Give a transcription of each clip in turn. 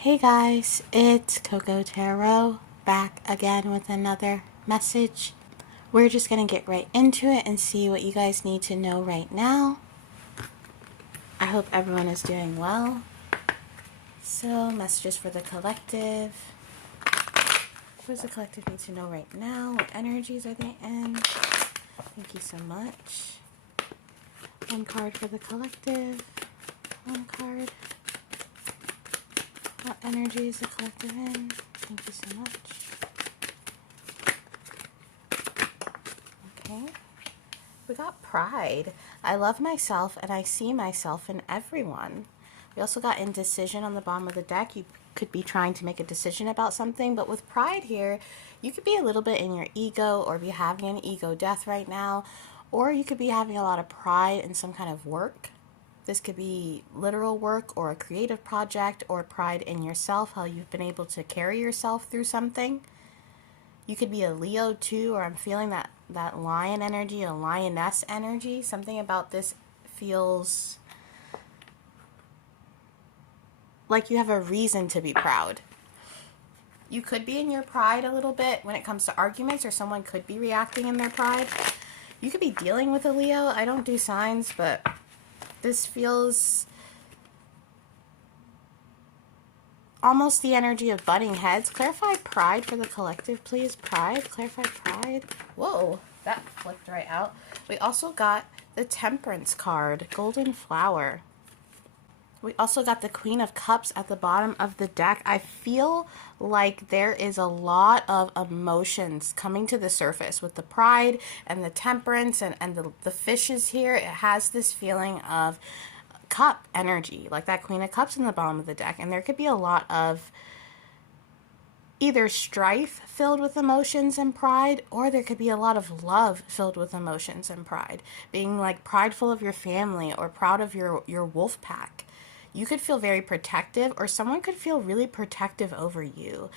Hey guys, it's Coco Tarot back again with another message. We're just going to get right into it and see what you guys need to know right now. I hope everyone is doing well. So, messages for the collective. What does the collective need to know right now? What energies are they in? Thank you so much. One card for the collective. One card. What energy is the collective in? Thank you so much. Okay. We got pride. I love myself and I see myself in everyone. We also got indecision on the bottom of the deck. You could be trying to make a decision about something, but with pride here, you could be a little bit in your ego or be having an ego death right now, or you could be having a lot of pride in some kind of work. This could be literal work or a creative project or pride in yourself, how you've been able to carry yourself through something. You could be a Leo too, or I'm feeling that lion energy, a lioness energy. Something about this feels like you have a reason to be proud. You could be in your pride a little bit when it comes to arguments, or someone could be reacting in their pride. You could be dealing with a Leo. I don't do signs, but this feels almost the energy of butting heads. Clarify pride for the collective, please. Pride. Clarify pride. Whoa, that flipped right out. We also got the Temperance card, Golden Flower. We also got the Queen of Cups at the bottom of the deck. I feel like there is a lot of emotions coming to the surface with the pride and the temperance and the fishes here. It has this feeling of cup energy, like that Queen of Cups in the bottom of the deck. And there could be a lot of either strife filled with emotions and pride, or there could be a lot of love filled with emotions and pride. Being like prideful of your family or proud of your wolf pack. You could feel very protective, or someone could feel really protective over you.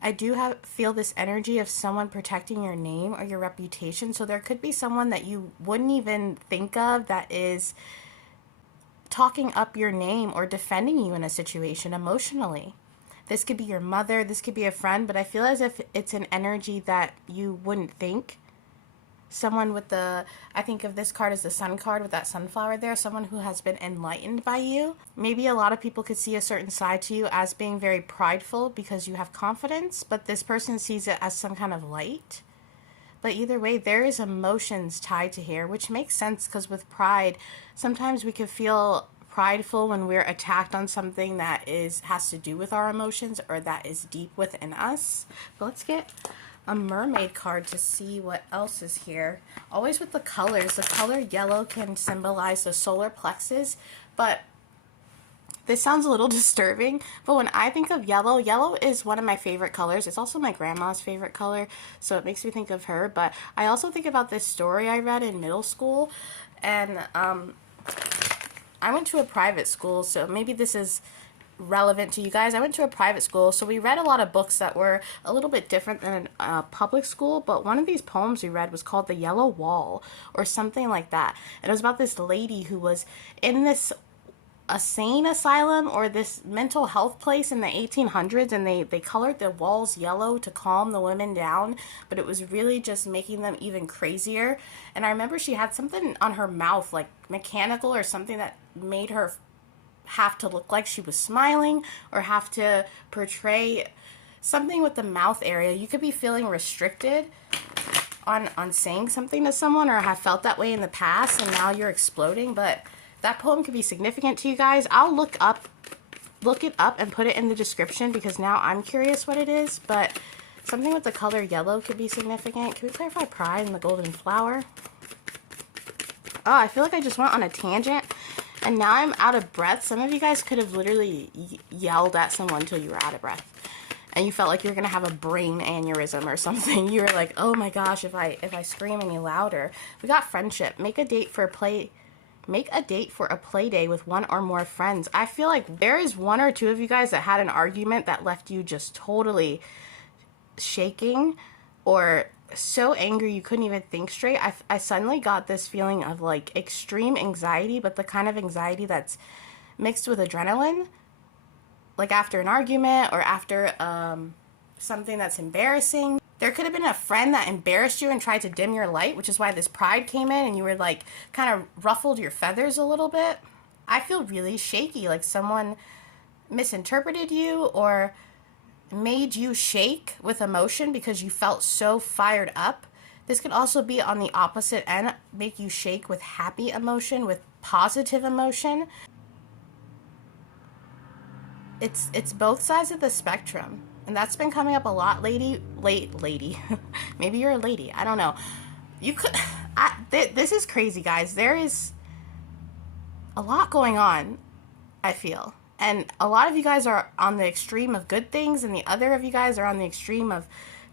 I do feel this energy of someone protecting your name or your reputation. So there could be someone that you wouldn't even think of that is talking up your name or defending you in a situation emotionally. This could be your mother, this could be a friend, but I feel as if it's an energy that you wouldn't think. Someone with I think of this card as the sun card with that sunflower there, someone who has been enlightened by you. Maybe a lot of people could see a certain side to you as being very prideful because you have confidence, but this person sees it as some kind of light. But either way, there is emotions tied to here, which makes sense because with pride, sometimes we could feel prideful when we're attacked on something that has to do with our emotions or that is deep within us. But let's get a mermaid card to see what else is here. Always with the colors. The color yellow can symbolize the solar plexus, but this sounds a little disturbing, but when I think of yellow, yellow is one of my favorite colors. It's also my grandma's favorite color, so it makes me think of her. But I also think about this story I read in middle school, and I went to a private school, so maybe this is relevant to you guys. I went to a private school, so we read a lot of books that were a little bit different than a public school, but one of these poems we read was called The Yellow Wall, or something like that. And it was about this lady who was in this a sane asylum or this mental health place in the 1800s, and they colored the walls yellow to calm the women down, but it was really just making them even crazier. And I remember she had something on her mouth, like mechanical or something, that made her have to look like she was smiling or have to portray something with the mouth area. You could be feeling restricted on saying something to someone, or have felt that way in the past, and now you're exploding. But that poem could be significant to you guys. I'll look it up and put it in the description, because now I'm curious what it is. But something with the color yellow could be significant. Can we clarify pride and the golden flower? Oh, I feel like I just went on a tangent and now I'm out of breath. Some of you guys could have literally yelled at someone until you were out of breath, and you felt like you were gonna have a brain aneurysm or something. You were like, oh my gosh, if I scream any louder. We got friendship. Make a date for a play day with one or more friends. I feel like there is one or two of you guys that had an argument that left you just totally shaking or so angry you couldn't even think straight. I suddenly got this feeling of like extreme anxiety, but the kind of anxiety that's mixed with adrenaline. like after an argument or after something that's embarrassing. There could have been a friend that embarrassed you and tried to dim your light, which is why this pride came in and you were like kind of ruffled your feathers a little bit. I feel really shaky, like someone misinterpreted you or made you shake with emotion because you felt so fired up. This could also be on the opposite end, make you shake with happy emotion, with positive emotion. It's both sides of the spectrum. And that's been coming up a lot lady. Maybe you're a lady. I don't know. You could... this is crazy, guys. There is a lot going on, I feel. And a lot of you guys are on the extreme of good things, and the other of you guys are on the extreme of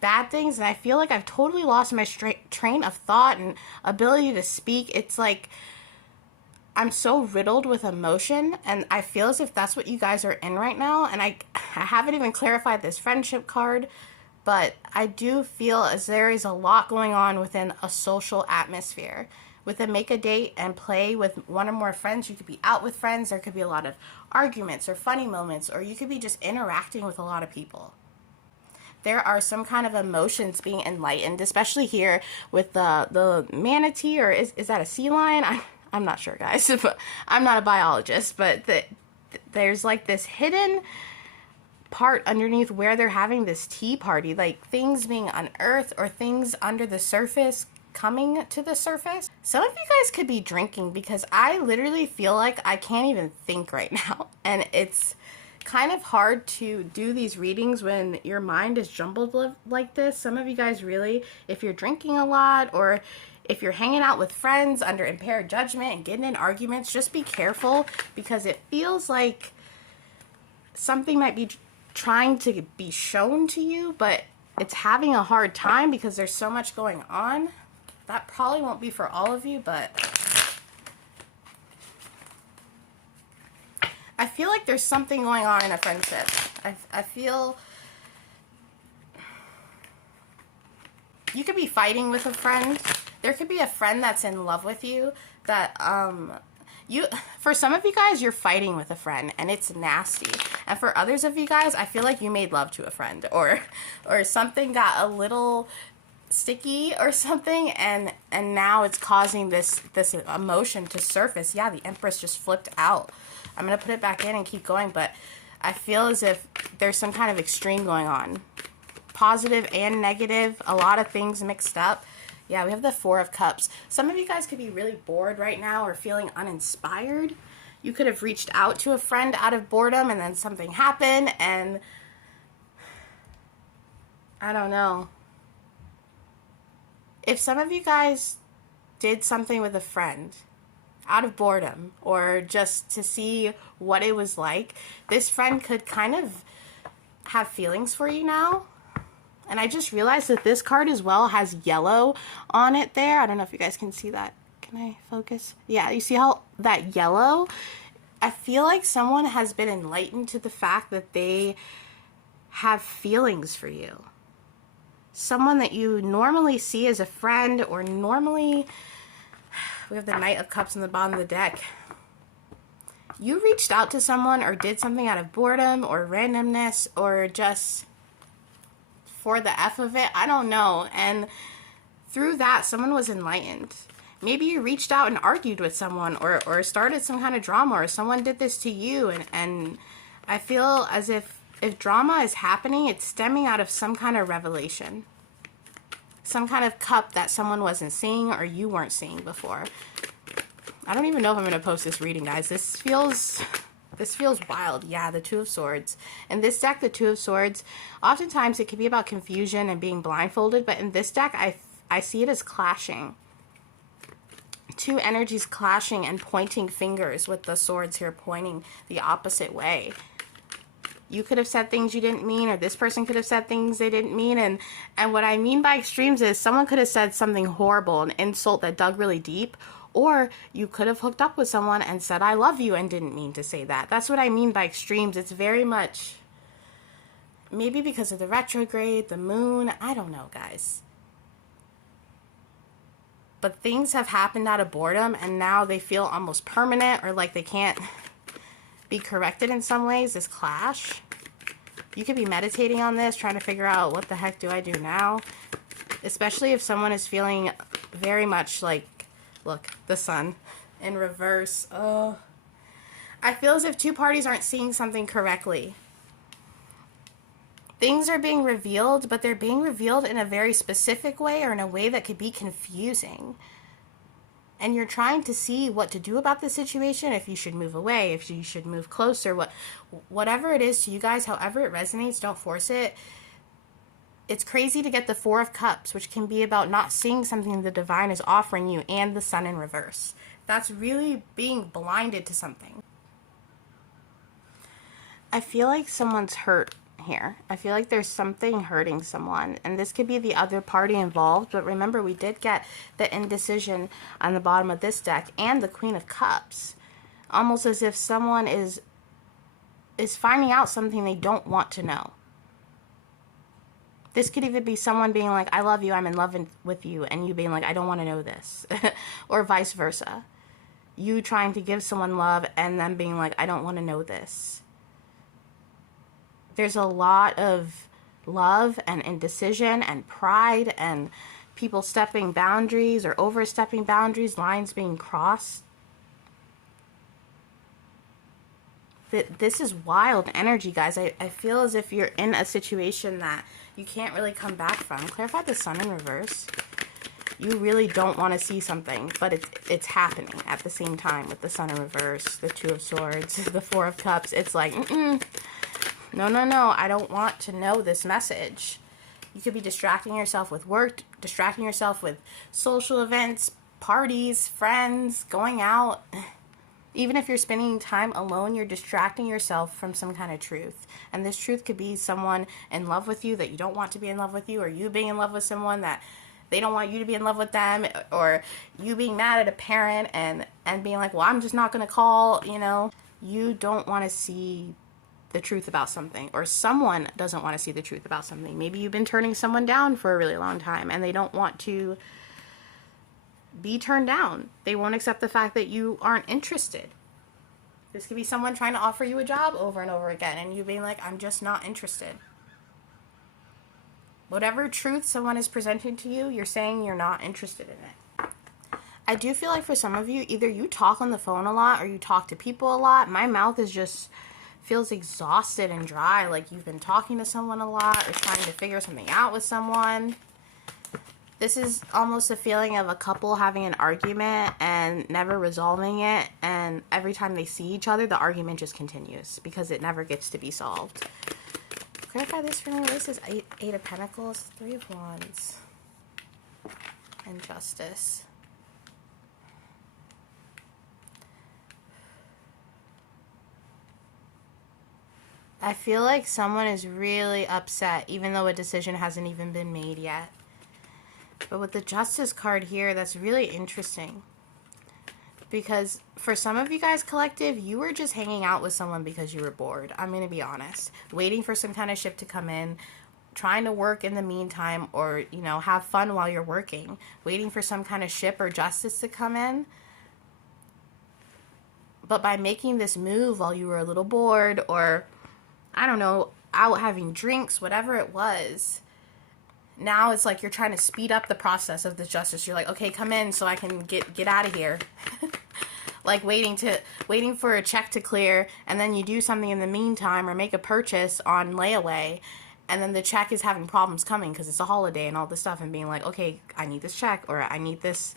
bad things. And I feel like I've totally lost my train of thought and ability to speak. It's like I'm so riddled with emotion, and I feel as if that's what you guys are in right now. And I haven't even clarified this friendship card, but I do feel as there is a lot going on within a social atmosphere. With a make a date and play with one or more friends, you could be out with friends, there could be a lot of arguments or funny moments, or you could be just interacting with a lot of people. There are some kind of emotions being enlightened, especially here with the manatee, or is that a sea lion? I'm not sure, guys, but I'm not a biologist, but there's like this hidden part underneath where they're having this tea party, like things being unearthed or things under the surface coming to the surface. Some of you guys could be drinking because I literally feel like I can't even think right now. And it's kind of hard to do these readings when your mind is jumbled like this. Some of you guys really, if you're drinking a lot or if you're hanging out with friends under impaired judgment and getting in arguments, just be careful because it feels like something might be trying to be shown to you, but it's having a hard time because there's so much going on. That probably won't be for all of you, but I feel like there's something going on in a friendship. I feel you could be fighting with a friend. There could be a friend that's in love with you that for some of you guys, you're fighting with a friend and it's nasty. And for others of you guys, I feel like you made love to a friend or something got a little sticky or something, and now it's causing this emotion to surface. Yeah, the Empress just flipped out. I'm gonna put it back in and keep going, but I feel as if there's some kind of extreme going on, positive and negative, a lot of things mixed up. Yeah, we have the Four of Cups. Some of you guys could be really bored right now or feeling uninspired. You could have reached out to a friend out of boredom and then something happened, and I don't know. If some of you guys did something with a friend out of boredom or just to see what it was like, this friend could kind of have feelings for you now. And I just realized that this card as well has yellow on it there. I don't know if you guys can see that. Can I focus? Yeah, you see how that yellow? I feel like someone has been enlightened to the fact that they have feelings for you. Someone that you normally see as a friend, or normally, we have the Knight of Cups on the bottom of the deck. You reached out to someone or did something out of boredom or randomness or just for the F of it. I don't know. And through that, someone was enlightened. Maybe you reached out and argued with someone or started some kind of drama, or someone did this to you. And I feel as if drama is happening, it's stemming out of some kind of revelation. Some kind of cup that someone wasn't seeing or you weren't seeing before. I don't even know if I'm going to post this reading, guys. This feels wild. Yeah, the Two of Swords. In this deck, the Two of Swords, oftentimes it can be about confusion and being blindfolded, but in this deck, I see it as clashing. Two energies clashing and pointing fingers with the swords here pointing the opposite way. You could have said things you didn't mean, or this person could have said things they didn't mean. And what I mean by extremes is someone could have said something horrible, an insult that dug really deep, or you could have hooked up with someone and said, I love you, and didn't mean to say that. That's what I mean by extremes. It's very much, maybe because of the retrograde, the moon, I don't know, guys. But things have happened out of boredom, and now they feel almost permanent, or like they can't be corrected in some ways, this clash. You could be meditating on this, trying to figure out what the heck do I do now? Especially if someone is feeling very much like, look, the sun in reverse. Oh, I feel as if two parties aren't seeing something correctly. Things are being revealed, but they're being revealed in a very specific way or in a way that could be confusing. And you're trying to see what to do about the situation, if you should move away, if you should move closer, whatever it is to you guys, however it resonates, don't force it. It's crazy to get the Four of Cups, which can be about not seeing something the divine is offering you, and the Sun in reverse. That's really being blinded to something. I feel like someone's hurt here. I feel like there's something hurting someone, and this could be the other party involved, but remember, we did get the indecision on the bottom of this deck and the Queen of Cups, almost as if someone is finding out something they don't want to know. This could even be someone being like, I love you, I'm in love with you, and you being like, I don't want to know this. Or vice versa. You trying to give someone love and them being like, I don't want to know this. There's a lot of love and indecision and pride and people stepping boundaries or overstepping boundaries, lines being crossed. This is wild energy, guys. I feel as if you're in a situation that you can't really come back from. Clarify the Sun in reverse. You really don't want to see something, but it's happening at the same time with the Sun in reverse, the Two of Swords, the Four of Cups. It's like, no, I don't want to know this message. You could be distracting yourself with work, distracting yourself with social events, parties, friends, going out. Even if you're spending time alone, you're distracting yourself from some kind of truth. And this truth could be someone in love with you that you don't want to be in love with you, or you being in love with someone that they don't want you to be in love with them, or you being mad at a parent and being like, well, I'm just not going to call, you know. You don't want to see the truth about something, or someone doesn't want to see the truth about something. Maybe you've been turning someone down for a really long time and they don't want to be turned down. They won't accept the fact that you aren't interested. This could be someone trying to offer you a job over and over again and you being like, I'm just not interested. Whatever truth someone is presenting to you, you're saying you're not interested in it. I do feel like for some of you, either you talk on the phone a lot or you talk to people a lot. My mouth is just feels exhausted and dry, like you've been talking to someone a lot or trying to figure something out with someone. This is almost a feeling of a couple having an argument and never resolving it, and every time they see each other, the argument just continues because it never gets to be solved. Clarify this for me. This is Eight of Pentacles, Three of Wands, and Justice. I feel like someone is really upset, even though a decision hasn't even been made yet. But with the Justice card here, that's really interesting. Because for some of you guys, collective, you were just hanging out with someone because you were bored. I'm going to be honest. Waiting for some kind of ship to come in, trying to work in the meantime, or, you know, have fun while you're working. Waiting for some kind of ship or justice to come in. But by making this move while you were a little bored, or I don't know, out having drinks, whatever it was, now it's like you're trying to speed up the process of this justice. You're like, okay, come in so I can get out of here. Like waiting for a check to clear, and then you do something in the meantime or make a purchase on layaway, and then the check is having problems coming because it's a holiday and all this stuff, and being like, okay, I need this check, or I need this.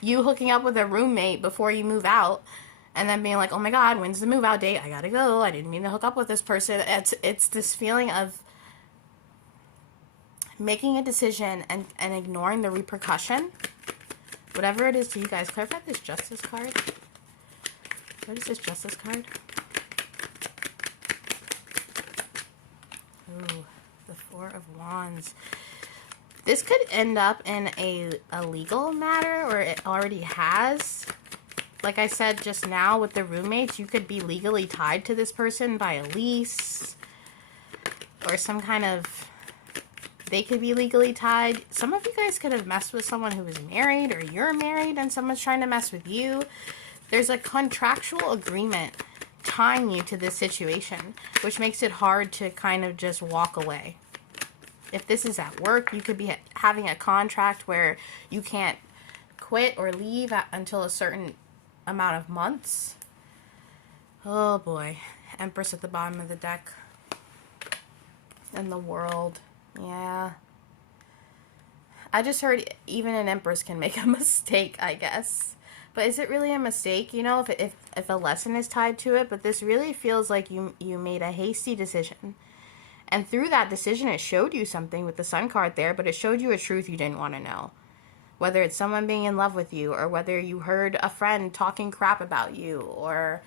You hooking up with a roommate before you move out, and then being like, oh my God, when's the move out date? I gotta go. I didn't mean to hook up with this person. It's this feeling of making a decision and ignoring the repercussion. Whatever it is to you guys. Clarify this Justice card. What is this Justice card? Ooh, the Four of Wands. This could end up in a legal matter, or it already has. Like I said just now with the roommates, you could be legally tied to this person by a lease or some kind of, they could be legally tied. Some of you guys could have messed with someone who was married, or you're married and someone's trying to mess with you. There's a contractual agreement tying you to this situation, which makes it hard to kind of just walk away. If this is at work, you could be having a contract where you can't quit or leave until a certain amount of months. Oh boy. Empress at the bottom of the deck. And the World. Yeah. I just heard even an Empress can make a mistake, I guess. But is it really a mistake? You know, if a lesson is tied to it, but this really feels like you made a hasty decision. And through that decision, it showed you something with the Sun card there, but it showed you a truth you didn't want to know. Whether it's someone being in love with you, or whether you heard a friend talking crap about you, or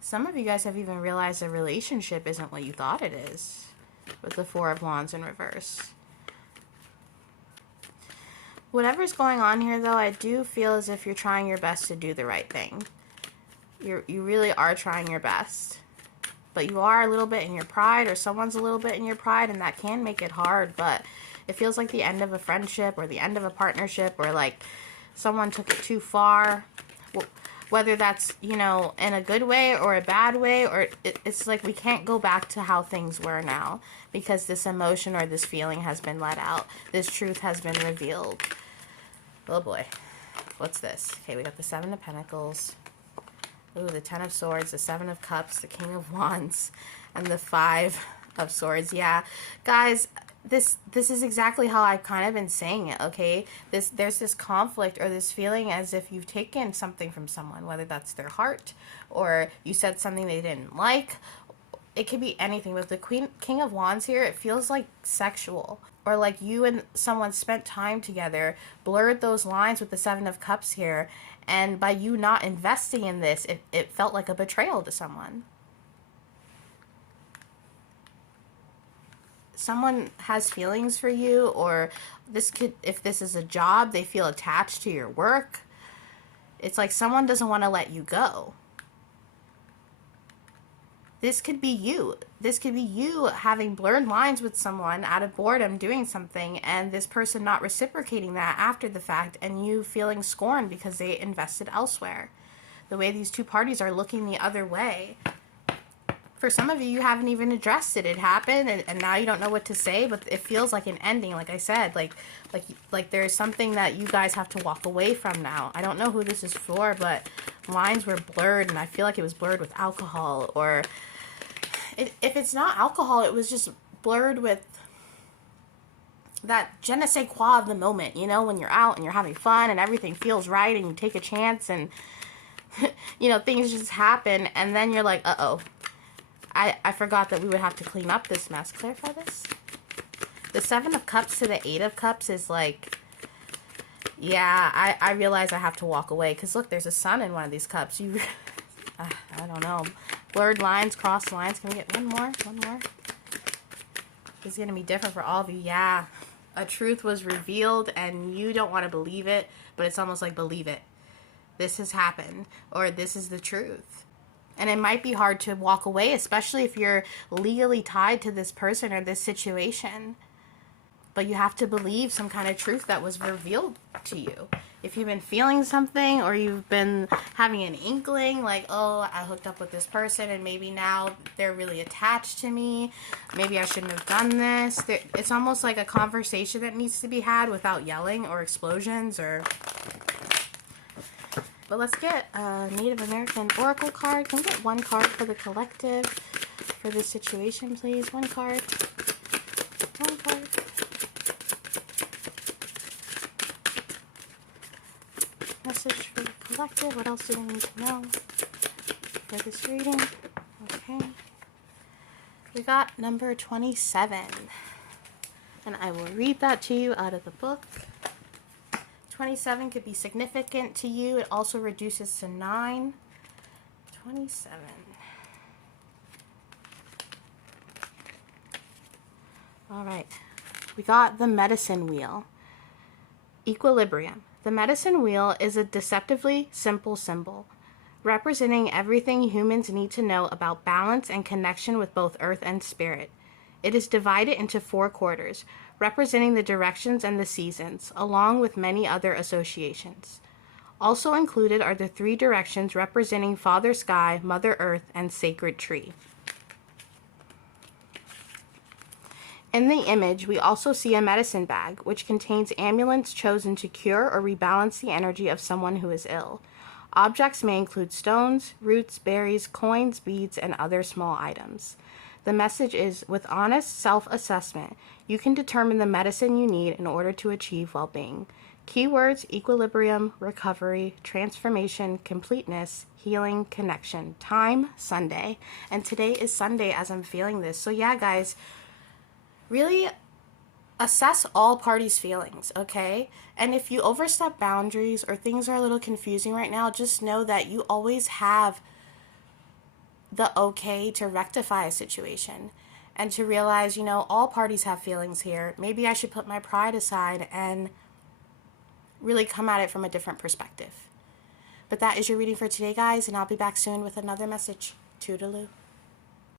some of you guys have even realized a relationship isn't what you thought it is, with the Four of Wands in reverse. Whatever's going on here, though, I do feel as if you're trying your best to do the right thing. You really are trying your best. But you are a little bit in your pride, or someone's a little bit in your pride, and that can make it hard. But it feels like the end of a friendship, or the end of a partnership, or like someone took it too far. Whether that's, you know, in a good way or a bad way, or it's like we can't go back to how things were now, because this emotion or this feeling has been let out. This truth has been revealed. Oh boy. What's this? Okay, we got the Seven of Pentacles. Ooh, the Ten of Swords, the Seven of Cups, the King of Wands, and the Five of Swords. Yeah, guys, this is exactly how I've kind of been saying it, okay? There's this conflict, or this feeling as if you've taken something from someone, whether that's their heart, or you said something they didn't like. It could be anything. With the King of Wands here, it feels like sexual, or like you and someone spent time together, blurred those lines with the Seven of Cups here, and by you not investing in this, it felt like a betrayal to someone. Someone has feelings for you, or this could, if this is a job, they feel attached to your work. It's like someone doesn't want to let you go. This could be you. This could be you having blurred lines with someone out of boredom doing something, and this person not reciprocating that after the fact, and you feeling scorned because they invested elsewhere. The way these two parties are looking the other way. For some of you, you haven't even addressed it. It happened, and now you don't know what to say, but it feels like an ending, like I said. Like there's something that you guys have to walk away from now. I don't know who this is for, but lines were blurred, and I feel like it was blurred with alcohol, or if it's not alcohol, it was just blurred with that je ne sais quoi of the moment, you know, when you're out and you're having fun and everything feels right and you take a chance and, you know, things just happen, and then you're like, uh-oh, I forgot that we would have to clean up this mess. Clarify this. The Seven of Cups to the Eight of Cups is like, yeah, I realize I have to walk away, because look, there's a sun in one of these cups. You, I don't know. Blurred lines, crossed lines. Can we get one more? One more. This is going to be different for all of you. Yeah. A truth was revealed and you don't want to believe it, but it's almost like, believe it. This has happened, or this is the truth. And it might be hard to walk away, especially if you're legally tied to this person or this situation. But you have to believe some kind of truth that was revealed to you. If you've been feeling something, or you've been having an inkling, like, oh, I hooked up with this person and maybe now they're really attached to me. Maybe I shouldn't have done this. It's almost like a conversation that needs to be had without yelling or explosions or... But let's get a Native American Oracle card. Can we get one card for the collective for this situation, please? One card. One card. Message for the collective. What else do we need to know for this reading? Okay. We got number 27. And I will read that to you out of the book. 27 could be significant to you. It also reduces to 9. 27. All right. We got the medicine wheel. Equilibrium. The medicine wheel is a deceptively simple symbol, representing everything humans need to know about balance and connection with both earth and spirit. It is divided into 4 quarters, representing the directions and the seasons, along with many other associations. Also included are the 3 directions representing Father Sky, Mother Earth, and Sacred Tree. In the image, we also see a medicine bag, which contains amulets chosen to cure or rebalance the energy of someone who is ill. Objects may include stones, roots, berries, coins, beads, and other small items. The message is, with honest self-assessment, you can determine the medicine you need in order to achieve well-being. Keywords: equilibrium, recovery, transformation, completeness, healing, connection. Time: Sunday. And today is Sunday as I'm feeling this. So yeah, guys, really assess all parties' feelings, okay? And if you overstep boundaries or things are a little confusing right now, just know that you always have the okay to rectify a situation and to realize, you know, all parties have feelings here. Maybe I should put my pride aside and really come at it from a different perspective. But that is your reading for today, guys, and I'll be back soon with another message. Toodaloo.